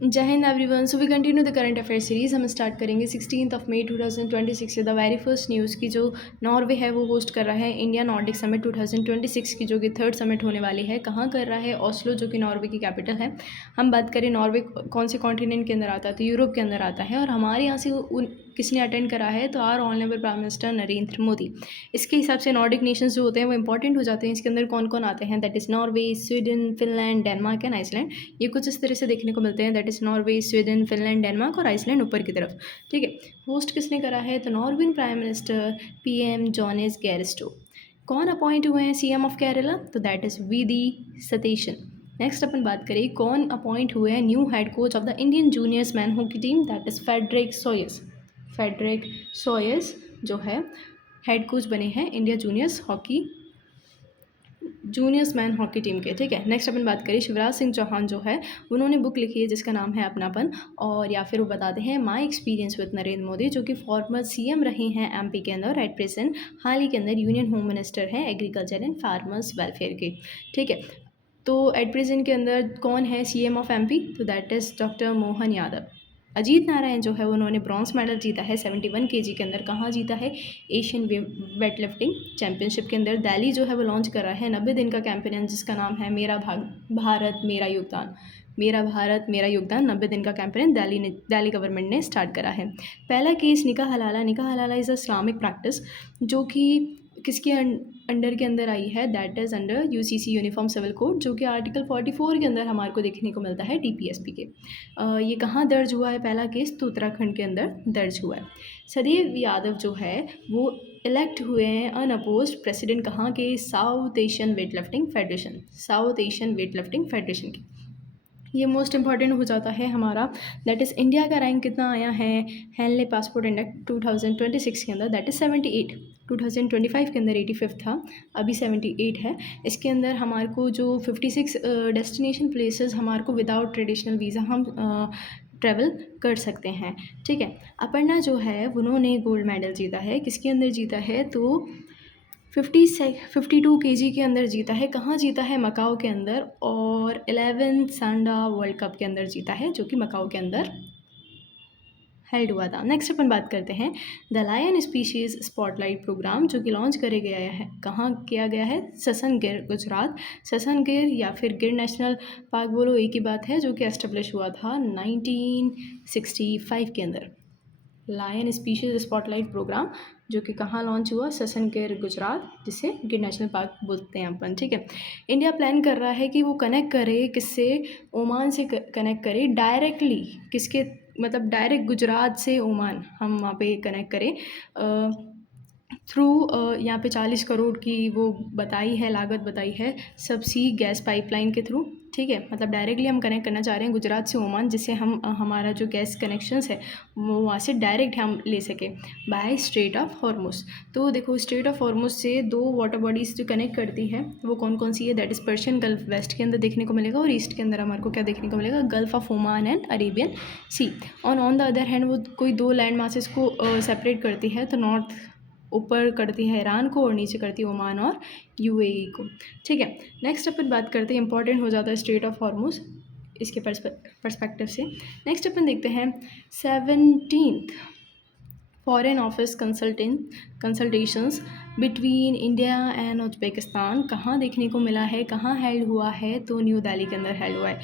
जय Hind everyone. So we continue the current affair series. हम start करेंगे 16 मई 2026 से द वेरी फर्स्ट न्यूज़ की जो नॉर्वे है वो होस्ट कर रहा है इंडिया नॉर्डिक समिट 2026 की, जो कि थर्ड समिट होने वाली है। कहाँ कर रहा है? ऑस्लो, जो कि नॉर्वे की कैपिटल है। हम बात करें नॉर्वे कौन से कॉन्टिनेंट के अंदर आता है, तो यूरोप के अंदर आता है। और हमारे यहाँ से किसने अटेंड करा है? तो our honourable prime minister Narendra Modi. इसके हिसाब से नॉर्डिक नेशंस जो होते हैं वो इंपॉर्टेंट हो जाते हैं। इसके अंदर कौन कौन आते हैं? That is Norway, Sweden, Finland, Denmark and Iceland. ये कुछ इस तरह से देखने को मिलते हैं। That is Norway, Sweden, Finland, Denmark और आइसलैंड ऊपर की तरफ। ठीक है। होस्ट किसने करा है? तो Norwegian prime minister PM Jonas Gahr Store. कौन अपॉइंट हुए हैं सीएम ऑफ केरला? तो दैट इज़ वीडी सतीशन। नेक्स्ट अपन बात करें कौन अपॉइंट हुए हैं new head coach of the Indian juniors men hockey team? That is Frederik Soyez. Frederik Soyez जो है हेड कोच बने हैं India juniors men hockey team के। ठीक है। नेक्स्ट अपन बात करें शिवराज सिंह चौहान जो है उन्होंने बुक लिखी है जिसका नाम है अपनापन, और या फिर वो बताते हैं my experience with Narendra Modi, जो कि फॉर्मर सीएम रहे हैं एमपी के अंदर। एट प्रेजेंट हाल ही के अंदर यूनियन होम मिनिस्टर हैं एग्रीकल्चर एंड फार्मर्स वेलफेयर के। ठीक है। तो एट प्रेजेंट के अंदर कौन है सीएम ऑफ एमपी? तो that is doctor Mohan Yadav. Ajit Narayan जो है उन्होंने ब्रॉन्ज मेडल जीता है 71 केजी के अंदर। कहाँ जीता है? एशियन वेट लिफ्टिंग चैंपियनशिप के अंदर। दिल्ली जो है वो लॉन्च कर रहा है 90 दिन का कैंपेन जिसका नाम है मेरा भारत मेरा योगदान। मेरा भारत मेरा योगदान 90 दिन का कैंपेन दिल्ली गवर्नमेंट ने स्टार्ट करा है। पहला केस निकाह हलाला। निकाह हलाला इज़ अ इस्लामिक प्रैक्टिस जो कि किसके अंडर के अंदर आई है? That is under UCC uniform civil code, जो कि आर्टिकल 44 के अंदर हमारे को देखने को मिलता है टीपीएसपी के। ये कहाँ दर्ज हुआ है पहला केस? तो उत्तराखंड के अंदर दर्ज हुआ है। सदैव यादव जो है वो इलेक्ट हुए हैं अनअपोज्ड प्रेसिडेंट कहाँ के? South Asian weight lifting federation. South Asian weight lifting federation की। ये मोस्ट इंपॉर्टेंट हो जाता है हमारा। दैट इज़ इंडिया का रैंक कितना आया है हेनले पासपोर्ट इंडेक्स 2026 के अंदर? That is 78। 2025 के अंदर 85 था, अभी 78 है। इसके अंदर हमारे को जो 56 डेस्टिनेशन प्लेसेस हमारे को विदाउट ट्रेडिशनल वीज़ा हम ट्रैवल कर सकते हैं। ठीक है। अपर्णा जो है उन्होंने गोल्ड मेडल जीता है। किसके अंदर जीता है? तो 52 केजी के अंदर जीता है। कहाँ जीता है? मकाओ के अंदर। और 11 सांडा वर्ल्ड कप के अंदर जीता है जो कि मकाओ के अंदर हेल्ड हुआ था। नेक्स्ट अपन बात करते हैं the lion species spotlight program, जो कि लॉन्च करे गया है। कहाँ किया गया है? ससन गिर, गुजरात। ससन गिर या फिर गिर नेशनल पार्क, बोलो एक ही बात है, जो कि एस्टेब्लिश हुआ था 1965 के अंदर। लायन स्पीशीज़ स्पॉटलाइट प्रोग्राम जो कि कहाँ लॉन्च हुआ? ससन गिर, गुजरात, जिसे गिर नेशनल पार्क बोलते हैं अपन। ठीक है। इंडिया प्लान कर रहा है कि वो कनेक्ट करे किससे? ओमान से कनेक्ट करे डायरेक्टली। किसके? मतलब डायरेक्ट गुजरात से ओमान हम वहाँ पे कनेक्ट करें थ्रू यहाँ पे 40 करोड़ की वो बताई है, लागत बताई है सबसी गैस पाइपलाइन के थ्रू। ठीक है। मतलब डायरेक्टली हम कनेक्ट करना चाह रहे हैं गुजरात से ओमान, जिससे हम हमारा जो गैस कनेक्शंस है वो वहाँ से डायरेक्ट हम ले सकें बाय स्ट्रेट ऑफ हॉर्मुज। तो देखो स्ट्रेट ऑफ हॉर्मुज से दो वाटर बॉडीज़ जो कनेक्ट करती है वो कौन कौन सी है? That is Persian gulf west के अंदर देखने को मिलेगा, और ईस्ट के अंदर हमारे को क्या देखने को मिलेगा? Gulf of Oman and Arabian sea. On the other hand वो कोई दो लैंड मासेस को सेपरेट करती है। तो नॉर्थ ऊपर करती है ईरान को और नीचे करती है ओमान और यूएई को। ठीक है। नेक्स्ट अपन बात करते हैं, इंपॉर्टेंट हो जाता है स्ट्रेट ऑफ हॉर्मुज इसके पर्सपेक्टिव से। नेक्स्ट अपन देखते हैं 17th foreign office consultations between India and Uzbekistan कहाँ देखने को मिला है? कहाँ हेल्ड हुआ है? तो न्यू दिल्ली के अंदर हेल्ड हुआ है।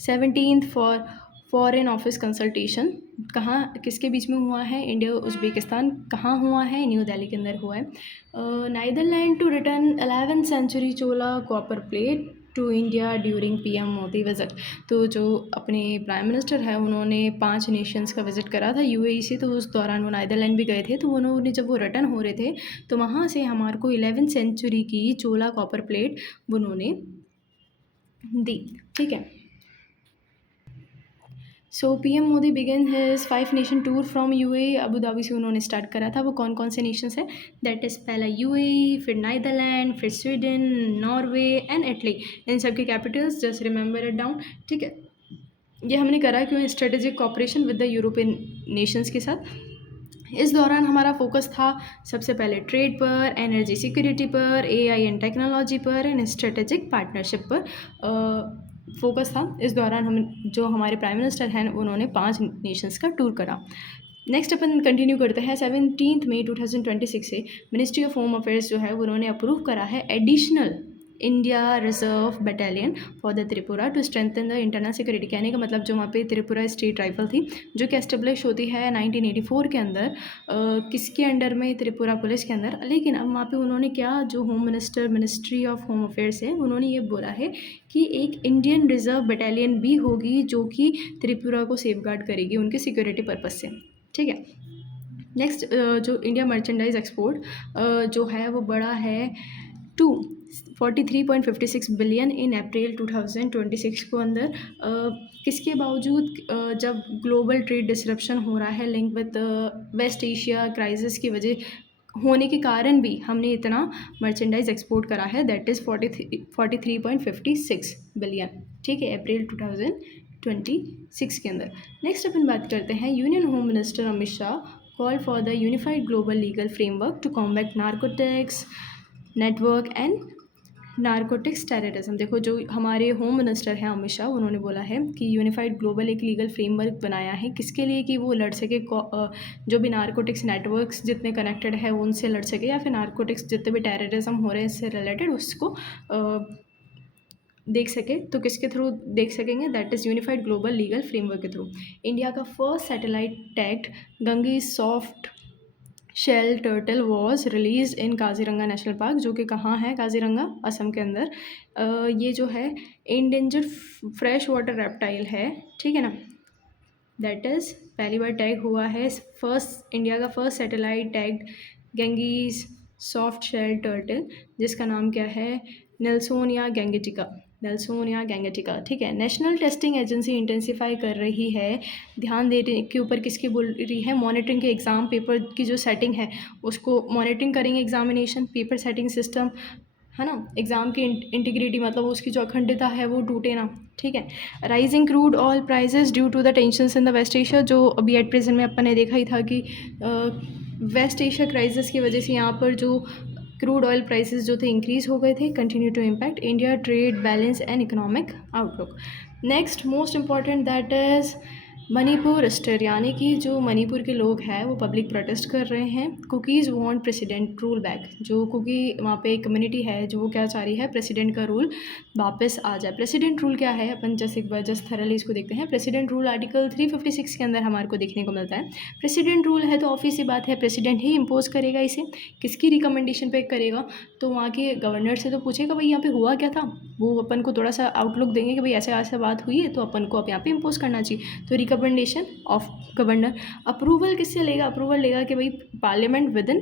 17th फॉरेन ऑफिस कंसल्टेशन कहाँ किसके बीच में हुआ है? India Uzbekistan. कहाँ हुआ है? न्यू दिल्ली के अंदर हुआ है। Netherland to return 11th century Chola copper plate to India during PM Modi visit. तो जो अपने प्राइम मिनिस्टर है उन्होंने 5 नेशंस का विजिट करा था यूएई से, तो उस दौरान वो नीदरलैंड भी गए थे। तो उन्होंने जब वो रिटर्न हो रहे थे तो वहाँ से हमारे को 11th सेंचुरी की चोला कॉपर प्लेट उन्होंने दी। ठीक है। So PM Modi began his 5 nation tour from UAE. Abu Dhabi से उन्होंने स्टार्ट करा था। वो कौन कौन से नेशंस है? दैट इज़ पहला यूएई, फिर नीदरलैंड, फिर स्वीडन, नॉर्वे एंड इटली। इन सब के Capitals just remember it down. ठीक है। ये हमने करा क्यों? Strategic cooperation with the European Nations के साथ। इस दौरान हमारा फोकस था सबसे पहले ट्रेड पर, एनर्जी सिक्योरिटी पर, एआई एंड टेक्नोलॉजी पर एंड स्ट्रेटेजिक पार्टनरशिप पर। फोकस था। इस दौरान हम जो हमारे प्राइम मिनिस्टर हैं उन्होंने 5 नेशंस का टूर करा। नेक्स्ट अपन कंटिन्यू करते हैं। 17 मई 2026 से मिनिस्ट्री ऑफ होम अफेयर्स जो है उन्होंने अप्रूव करा है additional India reserve battalion for the Tripura to strengthen the internal security. कहने का मतलब जो वहाँ पे त्रिपुरा स्टेट राइफल थी जो कि एस्टेब्लिश होती है 1984 के अंदर, किसके अंडर में, त्रिपुरा पुलिस के अंदर। लेकिन अब वहाँ पे उन्होंने क्या, जो home minister, ministry of home affairs है, उन्होंने ये बोला है कि एक इंडियन रिजर्व बटालियन भी होगी जो कि त्रिपुरा को सेफगार्ड करेगी उनके सिक्योरिटी पर्पज़ से। ठीक है। नेक्स्ट जो इंडिया मर्चेंडाइज एक्सपोर्ट जो है वो बढ़ा है टू 43.56 बिलियन इन अप्रैल 2026 को अंदर। किसके बावजूद, जब ग्लोबल ट्रेड डिसरप्शन हो रहा है link with west Asia crisis की वजह होने के कारण भी हमने इतना मर्चेंडाइज एक्सपोर्ट करा है, दैट इज़ 43.56 बिलियन। ठीक है, अप्रैल 2026 के अंदर। नेक्स्ट अपन बात करते हैं union home minister Amit Shah call for the unified global legal framework to combat narcotics network and narcotics terrorism. देखो जो हमारे होम मिनिस्टर हैं अमित शाह, उन्होंने बोला है कि यूनिफाइड ग्लोबल एक लीगल फ्रेमवर्क बनाया है किसके लिए, कि वो लड़ सके जो भी नारकोटिक्स नेटवर्क्स जितने कनेक्टेड है उनसे लड़ सके, या फिर नारकोटिक्स जितने भी टेररिज्म हो रहे हैं इससे रिलेटेड उसको देख सके। तो किसके थ्रू देख सकेंगे, that is unified global legal framework के थ्रू। इंडिया का फर्स्ट सैटेलाइट टैग्ड गंगी soft shell turtle was release in Kaziranga national park, जो कि कहाँ है, काजीरंगा असम के अंदर। ये जो है इंडेंजर्ड फ्रेश वाटर रेप्टाइल है, ठीक है ना, दैट इज़ पहली बार टैग हुआ है। फर्स्ट इंडिया का first satellite tagged Ganges soft shell turtle, जिसका नाम क्या है, नेल्सोनिया गैंगेटिका, नेल्सोनिया गैंगेटिका। ठीक है। नेशनल टेस्टिंग एजेंसी इंटेंसिफाई कर रही है, ध्यान देने के ऊपर किसकी बोल रही है, मॉनिटरिंग के एग्ज़ाम पेपर की जो सेटिंग है उसको मॉनिटरिंग करेंगे, एग्जामिनेशन पेपर सेटिंग सिस्टम है ना, एग्ज़ाम की इंटीग्रिटी मतलब उसकी जो अखंडता है वो टूटे ना। ठीक है। Rising crude oil prices due to the tensions in the west Asia, जो अभी एट प्रेजेंट में अपन ने देखा ही था कि वेस्ट एशिया क्राइसिस की वजह से यहाँ पर जो क्रूड ऑयल प्राइसेस जो थे इंक्रीज़ हो गए थे, continue to impact India trade balance and economic outlook. Next most important that is Manipur स्टर, यानी कि जो मणिपुर के लोग हैं वो पब्लिक प्रोटेस्ट कर रहे हैं। Cookies want president rule back, जो कुकी वहाँ पे एक कम्युनिटी है जो वो क्या चाह रही है, प्रेसिडेंट का रूल वापस आ जाए। प्रेसिडेंट रूल क्या है, अपन जैसे एक बार जस्ट थरली इसको देखते हैं। प्रेसिडेंट रूल आर्टिकल 356 के अंदर हमारे को देखने को मिलता है। प्रेसिडेंट रूल है तो ऑब्वियस सी बात है प्रेसिडेंट ही इम्पोज करेगा इसे, किसकी रिकमेंडेशन पे करेगा, तो वहाँ के गवर्नर से तो पूछेगा भाई यहाँ पे हुआ क्या था, वो अपन को थोड़ा सा आउटलुक देंगे कि भाई ऐसे ऐसा बात हुई है तो अपन को अब यहाँ पे इम्पोज करना चाहिए। तो रिकमेंडेशन ऑफ गवर्नर। अप्रूवल किससे लेगा, अप्रूवल लेगा कि भाई पार्लियामेंट विद इन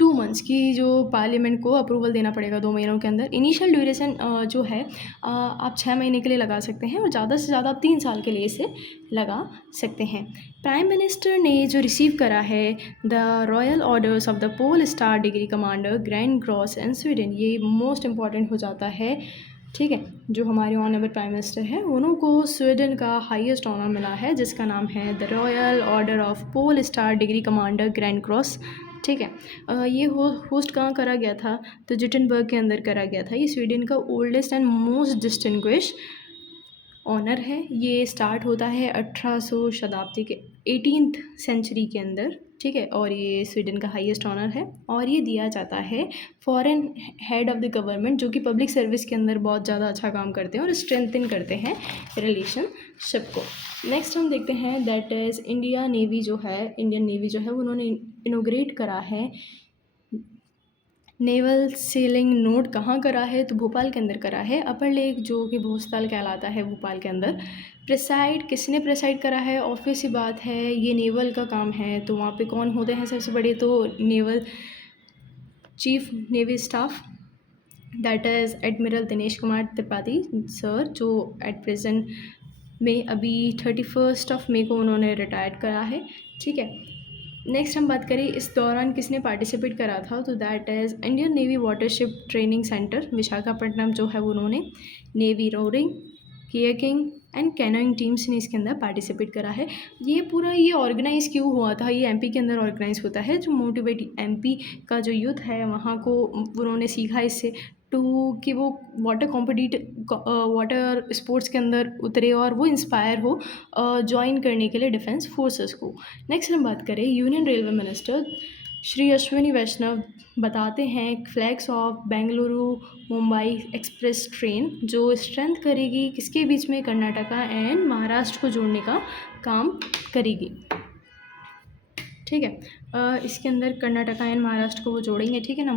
2 मंथ्स की, जो पार्लियामेंट को अप्रूवल देना पड़ेगा 2 महीनों के अंदर। इनिशियल ड्यूरेशन जो है आप 6 महीने के लिए लगा सकते हैं और ज़्यादा से ज़्यादा आप 3 साल के लिए इसे लगा सकते हैं। प्राइम मिनिस्टर ने जो रिसीव करा है the royal orders of the pole star degree commander grand cross and Sweden, ये मोस्ट इंपॉर्टेंट हो जाता है। ठीक है। जो हमारे ऑनरेबल प्राइम मिनिस्टर हैं उन्हों को स्वीडन का हाईएस्ट ऑनर मिला है जिसका नाम है the royal order of pole star degree commander grand cross. ठीक है। ये होस्ट कहाँ करा गया था, तो जुटेनबर्ग के अंदर करा गया था। ये स्वीडन का oldest and most distinguish honour है। ये स्टार्ट होता है 1800 शताब्दी के 18th सेंचुरी के अंदर। ठीक है। और ये स्वीडन का हाईएस्ट ऑनर है और ये दिया जाता है foreign head of the government, जो कि पब्लिक सर्विस के अंदर बहुत ज़्यादा अच्छा काम करते हैं और स्ट्रेंथन करते हैं रिलेशनशिप को। नेक्स्ट हम देखते हैं दैट इज़ इंडिया नेवी जो है, इंडियन नेवी जो है उन्होंने इनोग्रेट करा है नेवल सेलिंग नोड। कहाँ करा है, तो भोपाल के अंदर करा है। अपर लेक जो कि भोपाल कहलाता है भोपाल के अंदर। प्रेसाइड किसने प्रेसाइड करा है, ऑब्वियस सी बात है ये नेवल का काम है, तो वहाँ पे कौन होते हैं सबसे बड़े, तो naval chief navy staff that is admiral Dinesh Kumar Tripathi sir, जो एट प्रेजेंट में अभी 31 मई को उन्होंने रिटायर्ड करा है। ठीक है। नेक्स्ट हम बात करें इस दौरान किसने पार्टिसिपेट करा था, तो that is Indian Navy watermanship training centre Visakhapatnam जो है उन्होंने navy rowing kayaking and canoeing teams ने इसके अंदर पार्टिसिपेट करा है। ये पूरा ये ऑर्गेनाइज क्यों हुआ था, ये एमपी के अंदर ऑर्गेनाइज होता है, जो मोटिवेट एमपी का जो यूथ है वहाँ को उन्होंने सीखा इससे टू कि वो वाटर स्पोर्ट्स के अंदर उतरे और वो इंस्पायर हो जॉइन करने के लिए डिफेंस फोर्सेस को। नेक्स्ट हम बात करें union railway minister Shri Ashwini Vaishnaw बताते हैं flags off Bengaluru Mumbai express train जो स्ट्रेंथ करेगी किसके बीच में, कर्नाटका एंड महाराष्ट्र को जोड़ने का काम करेगी। ठीक है, इसके अंदर कर्नाटका एंड महाराष्ट्र को वो जोड़ेंगे, ठीक है ना।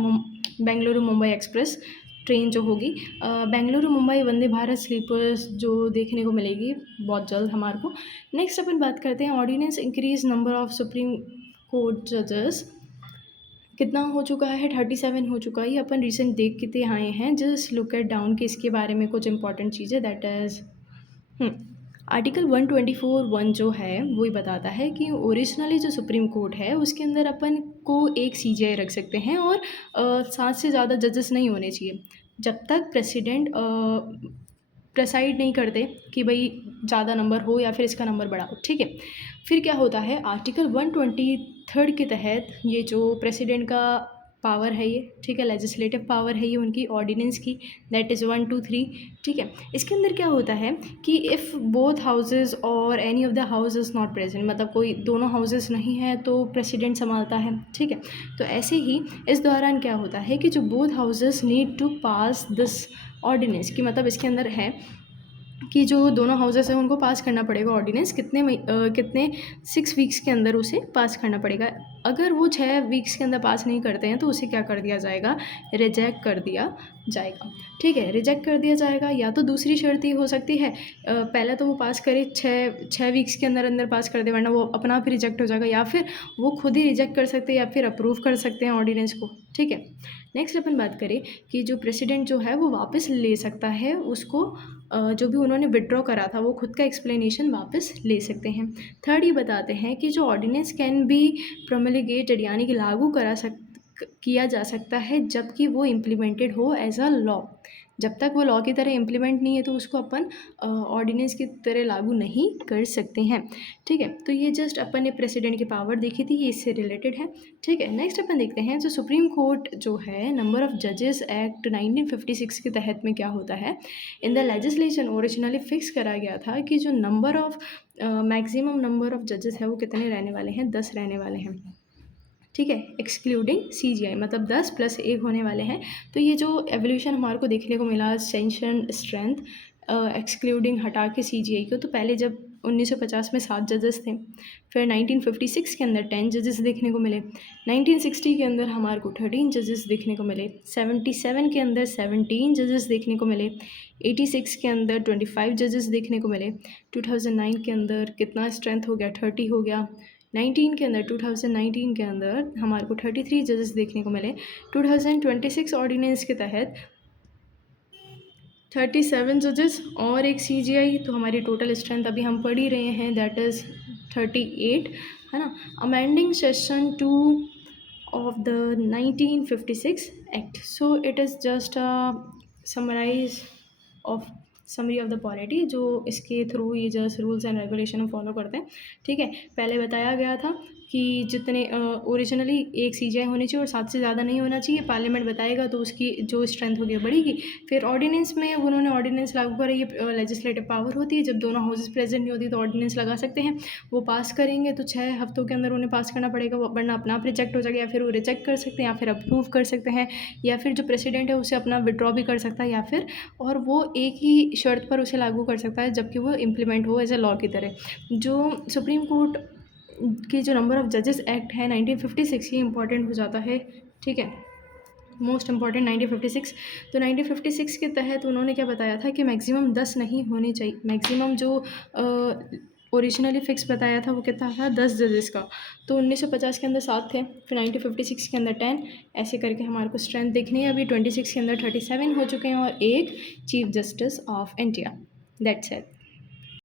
बेंगलुरु मुंबई एक्सप्रेस ट्रेन जो होगी, बेंगलुरु मुंबई वंदे भारत स्लीपर्स जो देखने को मिलेगी बहुत जल्द हमारे को। नेक्स्ट अपन बात करते हैं ordinance increase number of supreme court जजेस कितना हो चुका है, 37 हो चुका है। ये अपन रिसेंट देख के आए हैं, जस्ट लुक एट डाउन कि इसके बारे में कुछ इंपॉर्टेंट चीज़ें, दैट इज़ आर्टिकल 124(1) जो है वही बताता है कि ओरिजिनली जो सुप्रीम कोर्ट है उसके अंदर अपन को एक CJI रख सकते हैं और 7 से ज़्यादा जजेस नहीं होने चाहिए जब तक प्रेसिडेंट प्रेसाइड नहीं करते कि भाई ज़्यादा नंबर हो या फिर इसका नंबर बढ़ा हो, ठीक है। फिर क्या होता है, आर्टिकल 123 के तहत ये जो प्रेसिडेंट का पावर है ये, ठीक है, लेजिस्लेटिव पावर है ये उनकी ऑर्डिनेंस की, दैट इज़ 1 2 3, ठीक है। इसके अंदर क्या होता है कि इफ़ बोथ हाउसेस और any of the house is not present, मतलब कोई दोनों हाउसेस नहीं है तो प्रेसिडेंट संभालता है, ठीक है। तो ऐसे ही इस दौरान क्या होता है कि जो both houses need to pass this ordinance, की मतलब इसके अंदर है कि जो दोनों हाउसेस हैं उनको पास करना पड़ेगा ऑर्डिनेंस कितने 6 वीक्स के अंदर उसे पास करना पड़ेगा। अगर वो 6 वीक्स के अंदर पास नहीं करते हैं तो उसे क्या कर दिया जाएगा, रिजेक्ट कर दिया जाएगा, ठीक है। रिजेक्ट कर दिया जाएगा, या तो दूसरी शर्त ये हो सकती है, पहले तो वो पास करे 6 वीक्स के अंदर अंदर पास कर दे, वरना वो अपना आप रिजेक्ट हो जाएगा, या फिर वो खुद ही रिजेक्ट कर सकते हैं या फिर अप्रूव कर सकते हैं ऑर्डिनेंस को, ठीक है। नेक्स्ट अपन बात करें कि जो प्रेसिडेंट जो है वो वापस ले सकता है उसको, जो भी उन्होंने विड्रॉ करा था वो खुद का एक्सप्लेनेशन वापस ले सकते हैं। थर्ड ये बताते हैं कि जो ऑर्डिनेंस कैन बी प्रोमलगेटेड यानी कि लागू किया जा सकता है जबकि वो इम्प्लीमेंटेड हो एज अ लॉ। जब तक वो लॉ की तरह इम्प्लीमेंट नहीं है तो उसको अपन ऑर्डिनेंस की तरह लागू नहीं कर सकते हैं, ठीक है। तो ये जस्ट अपन ने प्रेसिडेंट की पावर देखी थी, ये इससे रिलेटेड है, ठीक है। नेक्स्ट अपन देखते हैं जो सुप्रीम कोर्ट जो है नंबर ऑफ जजेस एक्ट 1956 के तहत में क्या होता है, in the legislation originally fix करा गया था कि जो number of maximum number of जजेस है वो कितने रहने वाले हैं, 10 रहने वाले हैं, ठीक है, एक्सक्लूडिंग CGI, मतलब 10 + 1 होने वाले हैं। तो ये जो एवोल्यूशन हमारे को देखने को मिला सेंशन स्ट्रेंथ एक्सक्लूडिंग हटा के CGI को, तो पहले जब 1950 में 7 जजेस थे, फिर 1956 के अंदर 10 जजेस देखने को मिले, 1960 के अंदर हमारे को 13 जजेस देखने को मिले, 77 के अंदर 17 जजेस देखने को मिले, 86 के अंदर 25 जजेस देखने को मिले, 2009 के अंदर कितना स्ट्रेंथ हो गया, 30 हो गया, 2019 के अंदर हमारे को 33 जजेस देखने को मिले, 2026 ऑर्डिनेंस के तहत 37 जजेस और एक CGI, तो हमारी टोटल स्ट्रेंथ अभी हम पढ़ ही रहे हैं, दैट इज़ 38, है ना। Amending session 2 of the 1956 Act. So it is just a summary of the polity जो इसके थ्रू ये just rules and regulation follow करते हैं, ठीक है। पहले बताया गया था कि जितने ओरिजिनली एक CGI होनी चाहिए और 7 से ज़्यादा नहीं होना चाहिए, पार्लियामेंट बताएगा तो उसकी जो स्ट्रेंथ होगी बढ़ेगी। फिर ऑर्डिनेंस में उन्होंने ऑर्डिनेंस लागू करा, ये लेजिस्लेटिव पावर होती है, जब दोनों हाउसेस प्रेजेंट नहीं होती तो ऑर्डिनेंस लगा सकते हैं, वो पास करेंगे तो 6 हफ्तों के अंदर उन्हें पास करना पड़ेगा, वरना अपना आप रिजेक्ट हो जाएगा, या फिर वो रिजेक्ट कर सकते हैं या फिर अप्रूव कर सकते हैं, या फिर जो प्रेसिडेंट है उसे अपना विड्रॉ भी कर सकता है, या फिर और वो एक ही शर्त पर उसे लागू कर सकता है जबकि वो इम्प्लीमेंट हो एज ए लॉ की तरह। जो सुप्रीम कोर्ट की जो नंबर ऑफ जजेस एक्ट है 1956, ये इंपॉर्टेंट हो जाता है, ठीक है, मोस्ट इंपॉर्टेंट 1956। तो 1956 के तहत उन्होंने क्या बताया था कि मैक्सिमम 10 नहीं होने चाहिए, मैक्सिमम जो ओरिजिनली फिक्स बताया था वो कितना था, 10 जजेस का। तो 1950 के अंदर 7 थे, फिर 1956 के अंदर 10, ऐसे करके हमारे को स्ट्रेंथ देखनी है। अभी 26 के अंदर 37 हो चुके हैं और एक chief justice of India, that's it.